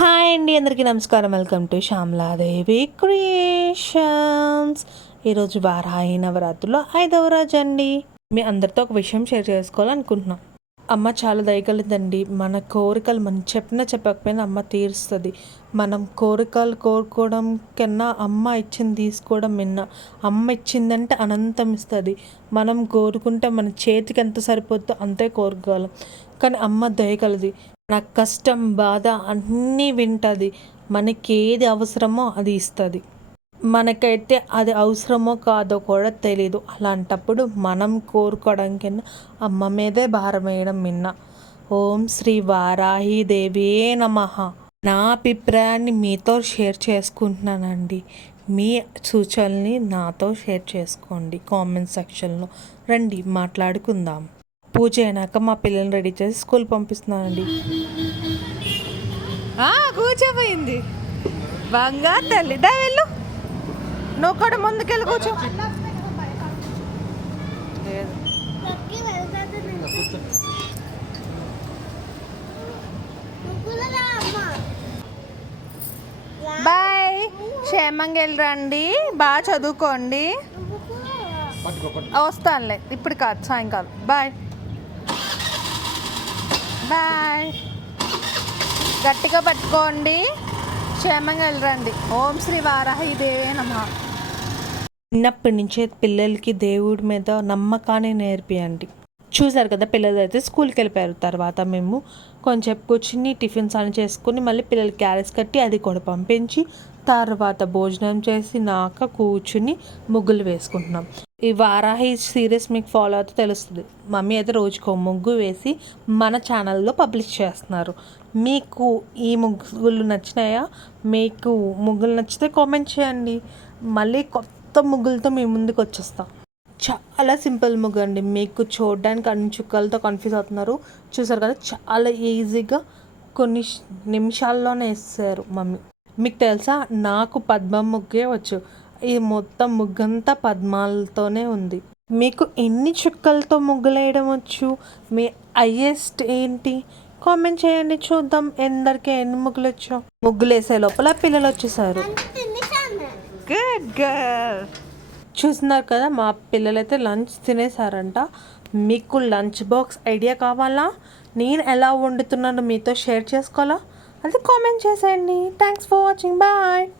Hi అండి, అందరికీ నమస్కారం. Welcome to Shyamala Devi creations. ఈరోజు వారాహి నవరాత్రుల్లో 5వ రోజు అండి. మీ అందరితో ఒక విషయం షేర్ చేసుకోవాలనుకుంటున్నాం. అమ్మ చాలా దయగలిదండి. మన కోరికలు మనం చెప్పకపోయినా అమ్మ తీరుస్తుంది. మనం కోరికలు కోరుకోవడం కన్నా అమ్మ ఇచ్చింది తీసుకోవడం మిన్న. అమ్మ ఇచ్చిందంటే అనంతం ఇస్తుంది. మనం కోరుకుంటే మన చేతికి ఎంత సరిపోద్దో అంతే కోరుకోగలం. కానీ అమ్మ దయగలది. మన కష్టం బాధ అన్నీ వింటుంది. మనకి ఏది అవసరమో అది ఇస్తుంది. మనకైతే అది అవసరమో కాదో కూడా తెలీదు. అలాంటప్పుడు మనం కోరుకోవడం కింద అమ్మ మీదే భారం వేయడం మిన్న. ఓం శ్రీ వారాహి దేవియే నమః. నా అభిప్రాయాన్ని మీతో షేర్ చేసుకుంటున్నానండి. మీ సూచనల్ని నాతో షేర్ చేసుకోండి కామెంట్ సెక్షన్లో. రండి మాట్లాడుకుందాం. పూజ అయినాక మా పిల్లల్ని రెడీ చేసి స్కూల్ పంపిస్తున్నానండి. కూర్చోపోయింది బంగారు తల్లి. దా వెళ్ళు, నువ్వు కూడా ముందుకెళ్ళి కూర్చో. బాయ్, క్షేమంగా వెళ్ళరండి, బాగా చదువుకోండి. వస్తానులే, ఇప్పుడు కాదు, సాయంకాలం. బాయ్ బాయ్, గట్టిగా పట్టుకోండి, క్షేమంగా వెళ్ళరండి. ఓం శ్రీ వారాహి దేవే నమః. చిన్నప్పటి నుంచే పిల్లలకి దేవుడి మీద నమ్మకాన్ని నేర్పియండి. చూసారు కదా, పిల్లలు అయితే స్కూల్కి వెళ్ళిపోయారు. తర్వాత మేము కొంచెం కూర్చుని టిఫిన్స్ అని చేసుకుని మళ్ళీ పిల్లలకి క్యారెట్స్ కట్టి అది కూడా పంపించి తర్వాత భోజనం చేసి నాక కూర్చుని ముగ్గులు వేసుకుంటున్నాం. ఈ వారాహి సీరియస్ మీకు ఫాలో అవుతూ తెలుస్తుంది. మమ్మీ అయితే రోజుకో ముగ్గు వేసి మన ఛానల్లో పబ్లిష్ చేస్తున్నారు. మీకు ఈ ముగ్గులు నచ్చినాయా? మీకు ముగ్గులు నచ్చితే కామెంట్ చేయండి. మళ్ళీ కొత్త ముగ్గులతో మీ ముందుకు వచ్చేస్తాం. చాలా సింపుల్ ముగ్గు అండి. మీకు చూడడానికి అన్ని చుక్కలతో కన్ఫ్యూజ్ అవుతున్నారు. చూసారు కదా, చాలా ఈజీగా కొన్ని నిమిషాల్లోనే వేస్తారు మమ్మీ. మీకు తెలుసా, నాకు పద్మం ముగ్గే వచ్చు. ఈ మొత్తం ముగ్గంతా పద్మాలతోనే ఉంది. మీకు ఎన్ని చుక్కలతో ముగ్గులు వేయడం వచ్చు? మీ హైయెస్ట్ ఏంటి? కామెంట్ చేయండి, చూద్దాం ఎందరికీ ఎన్ని ముగ్గులు వచ్చో. ముగ్గులు వేసే లోపల పిల్లలు వచ్చేసారు. Good girl. చూస్తున్నారు కదా, మా పిల్లలైతే లంచ్ తినేసారంట. మీకు లంచ్ బాక్స్ ఐడియా కావాలా? నేను ఎలా వండుతున్నానో మీతో షేర్ చేసుకోవాలా? అది కామెంట్ చేసేయండి. Thanks for watching. బాయ్.